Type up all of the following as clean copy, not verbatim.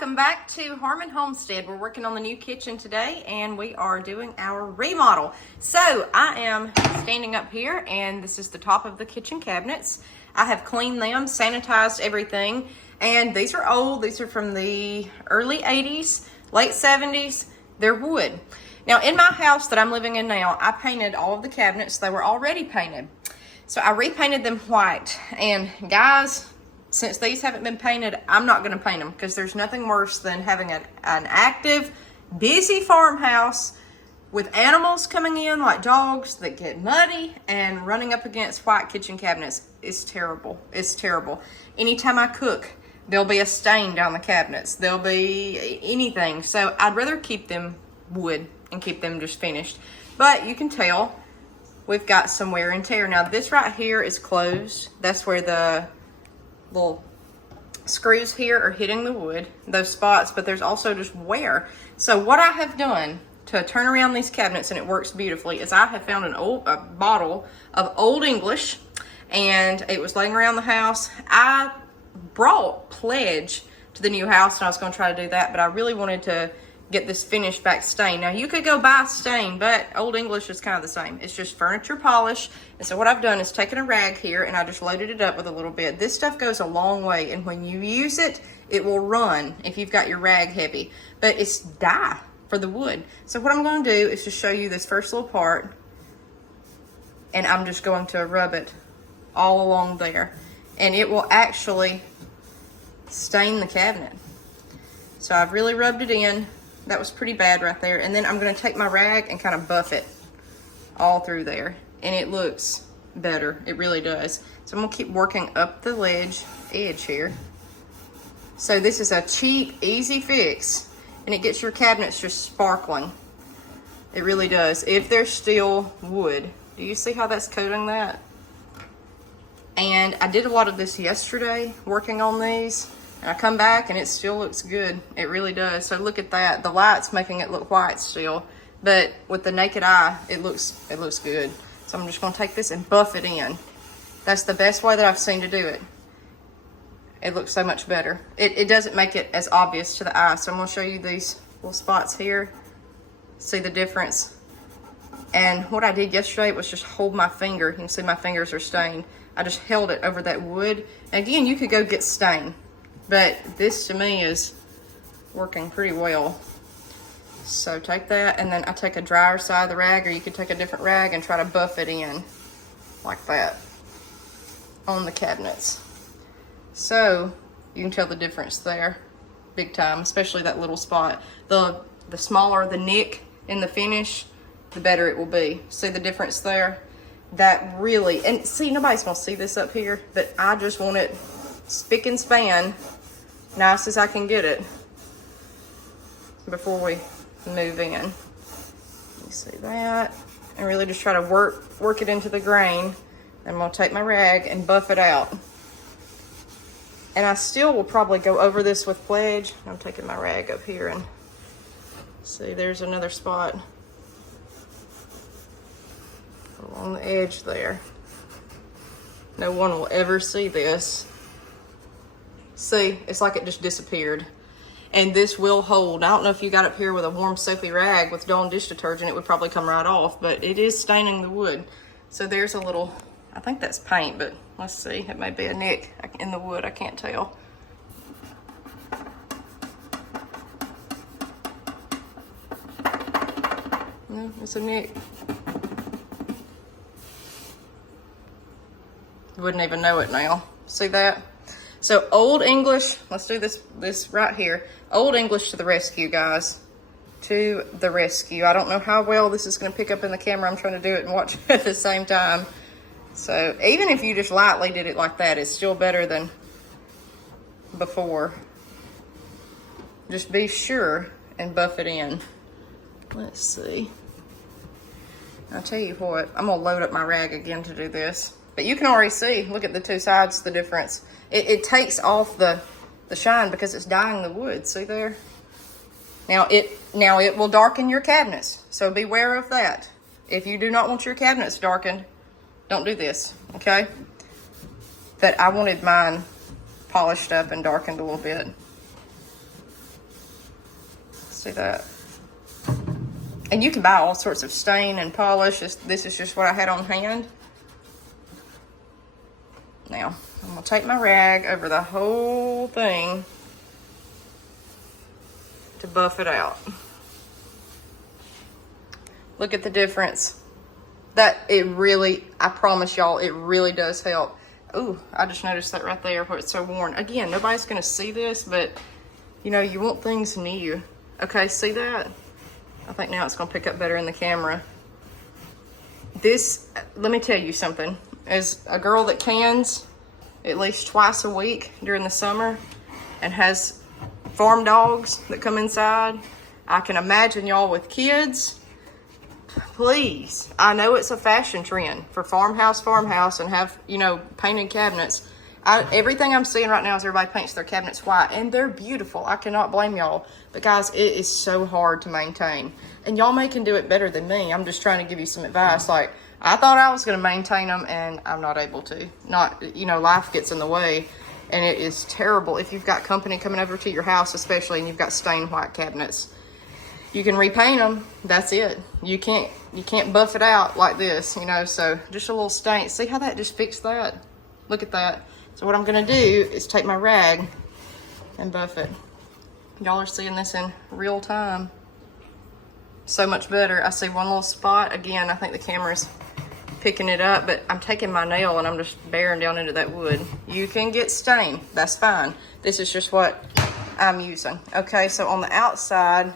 welcome back to Homestead. We're working on the new kitchen today and we are doing our remodel. So I am standing up here and this is the top of the kitchen cabinets. I have cleaned them, sanitized everything, and these are old. These are from the early 80s, late 70s. They're wood. Now in my house that I'm living in now, I painted all of the cabinets. They were already painted. So I repainted them white, and guys, since these haven't been painted, I'm not going to paint them because there's nothing worse than having an active, busy farmhouse with animals coming in like dogs that get muddy and running up against white kitchen cabinets. It's terrible. It's terrible. Anytime I cook, there'll be a stain down the cabinets. There'll be anything. So I'd rather keep them wood and keep them just finished. But you can tell we've got some wear and tear. Now this right here is closed. That's where the little screws here are hitting the wood, those spots, but there's also just wear. So what I have done to turn around these cabinets, and it works beautifully, is I have found a bottle of Old English, and it was laying around the house. I brought Pledge to the new house and I was going to try to do that, but I really wanted to get this finished back stain. Now you could go buy stain, but Old English is kind of the same. It's just furniture polish. And so what I've done is taken a rag here and I just loaded it up with a little bit. This stuff goes a long way, and when you use it, it will run if you've got your rag heavy, but it's dye for the wood. So what I'm going to do is just show you this first little part, and I'm just going to rub it all along there, and it will actually stain the cabinet. So I've really rubbed it in. That was pretty bad right there. And then I'm going to take my rag and kind of buff it all through there. And it looks better. It really does. So I'm going to keep working up the edge here. So this is a cheap, easy fix. And it gets your cabinets just sparkling. It really does. If they're still wood. Do you see how that's coating that? And I did a lot of this yesterday, working on these. And I come back and it still looks good. It really does. So look at that. The light's making it look white still, but with the naked eye, it looks good. So I'm just going to take this and buff it in. That's the best way that I've seen to do it. It looks so much better. It doesn't make it as obvious to the eye. So I'm going to show you these little spots here. See the difference. And what I did yesterday was just hold my finger. You can see my fingers are stained. I just held it over that wood. And again, you could go get stain, but this to me is working pretty well. So take that, and then I take a drier side of the rag, or you could take a different rag and try to buff it in like that on the cabinets. So you can tell the difference there big time, especially that little spot. The smaller the nick in the finish, the better it will be. See the difference there? That really, and see, nobody's gonna see this up here, but I just want it spick and span, nice as I can get it before we move in. You see that? And really just try to work it into the grain. I'm gonna take my rag and buff it out. And I still will probably go over this with Pledge. I'm taking my rag up here and see, there's another spot along the edge there. No one will ever see this. See, it's like it just disappeared. And this will hold. I don't know if you got up here with a warm soapy rag with Dawn dish detergent, it would probably come right off, but it is staining the wood. So there's a little, I think that's paint, but let's see, it may be a nick in the wood, I can't tell. No, it's a nick. You wouldn't even know it now. See that? So Old English, let's do this right here. Old English to the rescue, guys. To the rescue. I don't know how well this is going to pick up in the camera. I'm trying to do it and watch it at the same time. So even if you just lightly did it like that, it's still better than before. Just be sure and buff it in. Let's see. I'll tell you what, I'm going to load up my rag again to do this. But you can already see, look at the two sides, the difference. It takes off the shine because it's dyeing the wood. See there? Now it will darken your cabinets, so beware of that. If you do not want your cabinets darkened, don't do this, okay? But I wanted mine polished up and darkened a little bit. See that? And you can buy all sorts of stain and polish. This is just what I had on hand. Now, I'm gonna take my rag over the whole thing to buff it out. Look at the difference. I promise y'all, it really does help. Ooh, I just noticed that right there where it's so worn. Again, nobody's gonna see this, but you know, you want things new. Okay, see that? I think now it's gonna pick up better in the camera. This, let me tell you something. As a girl that cans at least twice a week during the summer and has farm dogs that come inside, I can imagine y'all with kids. Please, I know it's a fashion trend for farmhouse and have, you know, painted cabinets. Everything I'm seeing right now is everybody paints their cabinets white, and they're beautiful. I cannot blame y'all. But guys, it is so hard to maintain. And y'all can do it better than me. I'm just trying to give you some advice. Like, I thought I was going to maintain them, and I'm not able to. You know, life gets in the way, and it is terrible if you've got company coming over to your house, especially, and you've got stained white cabinets. You can repaint them. That's it. You can't buff it out like this, you know. So just a little stain. See how that just fixed that? Look at that. So what I'm gonna do is take my rag and buff it. Y'all are seeing this in real time. So much better. I see one little spot. Again, I think the camera's picking it up, but I'm taking my nail and I'm just bearing down into that wood. You can get stain. That's fine. This is just what I'm using. Okay, so on the outside,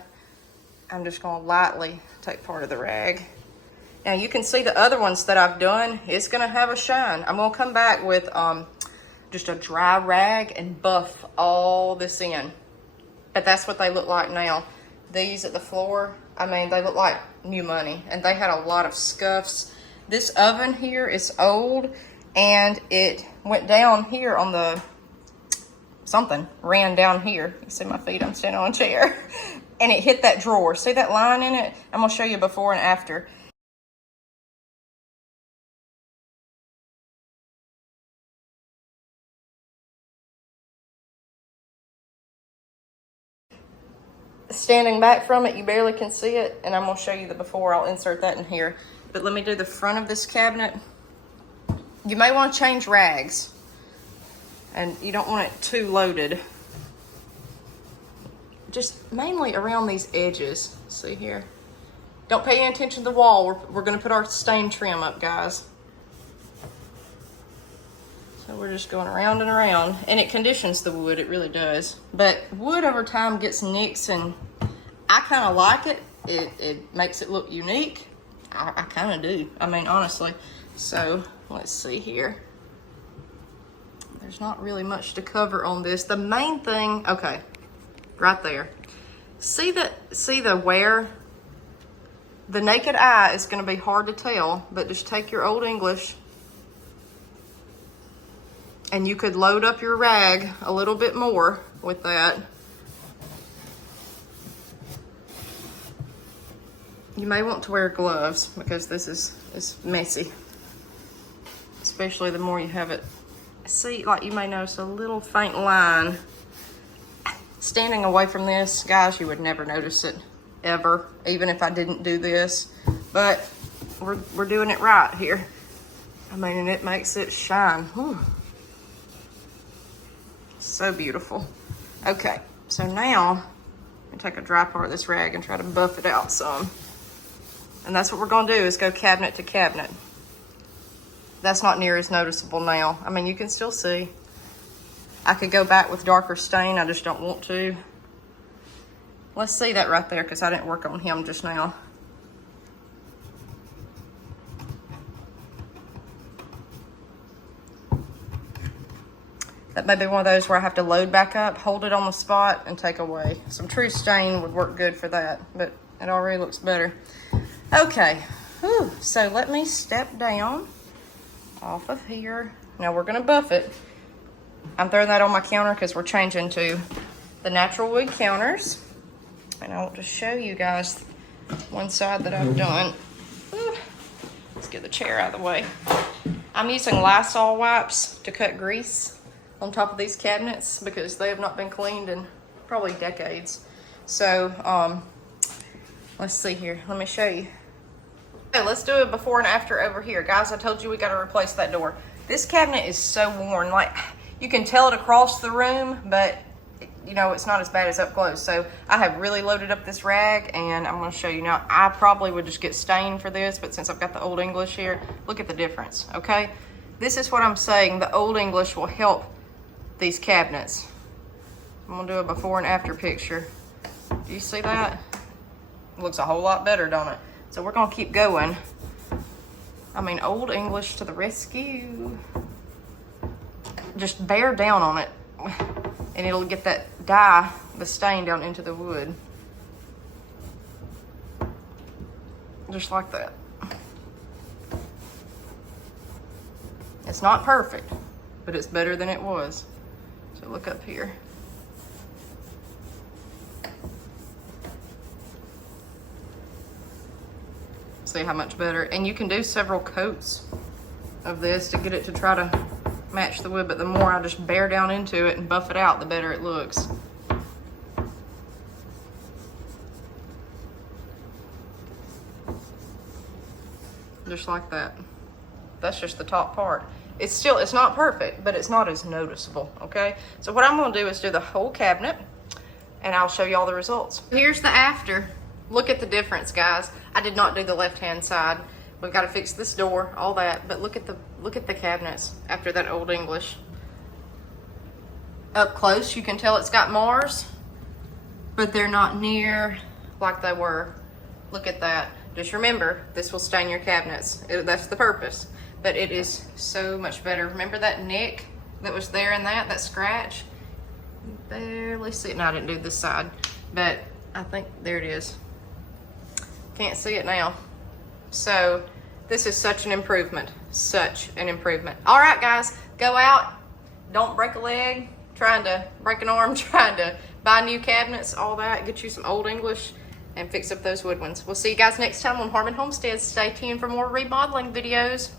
I'm just going to lightly take part of the rag. Now you can see the other ones that I've done. It's going to have a shine. I'm going to come back with just a dry rag and buff all this in. But that's what they look like now. These at the floor, I mean, they look like new money. And they had a lot of scuffs. This oven here is old, and it went down here on the, something ran down here. You see my feet, I'm standing on a chair. And it hit that drawer. See that line in it? I'm gonna show you before and after. Standing back from it, you barely can see it, and I'm gonna show you the before. I'll insert that in here. But let me do the front of this cabinet. You may want to change rags, and you don't want it too loaded. Just mainly around these edges. See here? Don't pay any attention to the wall. We're gonna put our stain trim up, guys. So we're just going around and around, and it conditions the wood, it really does. But wood over time gets nicks, and I kind of like it. It makes it look unique. I kind of do. I mean, honestly. So let's see here. There's not really much to cover on this. The main thing, okay, right there. See the wear? The naked eye is going to be hard to tell, but just take your Old English and you could load up your rag a little bit more with that. You may want to wear gloves because this is messy, especially the more you have it. See, like you may notice a little faint line. Standing away from this, guys, you would never notice it, ever, even if I didn't do this. But we're doing it right here. I mean, and it makes it shine. Whew. So beautiful. Okay, so now I'm gonna take a dry part of this rag and try to buff it out some. And that's what we're gonna do, is go cabinet to cabinet. That's not near as noticeable now. I mean, you can still see. I could go back with darker stain, I just don't want to. Let's see that right there, because I didn't work on him just now. That may be one of those where I have to load back up, hold it on the spot, and take away. Some true stain would work good for that, but it already looks better. Okay, whew. So let me step down off of here. Now we're gonna buff it. I'm throwing that on my counter because we're changing to the natural wood counters. And I want to show you guys one side that I've done. Ooh. Let's get the chair out of the way. I'm using Lysol wipes to cut grease on top of these cabinets because they have not been cleaned in probably decades. So, let's see here. Let me show you. Okay, let's do a before and after over here. Guys, I told you we got to replace that door. This cabinet is so worn. Like, you can tell it across the room, but you know, it's not as bad as up close. So I have really loaded up this rag, and I'm going to show you now. I probably would just get stained for this, but since I've got the Old English here, look at the difference, okay? This is what I'm saying. The Old English will help these cabinets. I'm going to do a before and after picture. Do you see that? It looks a whole lot better, don't it? So we're going to keep going. I mean, Old English to the rescue. Just bear down on it, and it'll get that dye, the stain, down into the wood. Just like that. It's not perfect, but it's better than it was. So look up here. See how much better. And you can do several coats of this to get it to try to match the wood, but the more I just bear down into it and buff it out, the better it looks. Just like that. That's just the top part. It's not perfect, but it's not as noticeable, okay? So what I'm gonna do is do the whole cabinet, and I'll show you all the results. Here's the after. Look at the difference, guys. I did not do the left-hand side. We've got to fix this door, all that, but look at the cabinets after that Old English. Up close, you can tell it's got Mars, but they're not near like they were. Look at that. Just remember, this will stain your cabinets. That's the purpose, but it is so much better. Remember that nick that was there in that scratch? You barely see it. No, I didn't do this side, but I think there it is. Can't see it now. So this is such an improvement, such an improvement. All right, guys, go out. Don't break a leg, trying to break an arm, trying to buy new cabinets, all that. Get you some Old English and fix up those wood ones. We'll see you guys next time on Homestead. Stay tuned for more remodeling videos.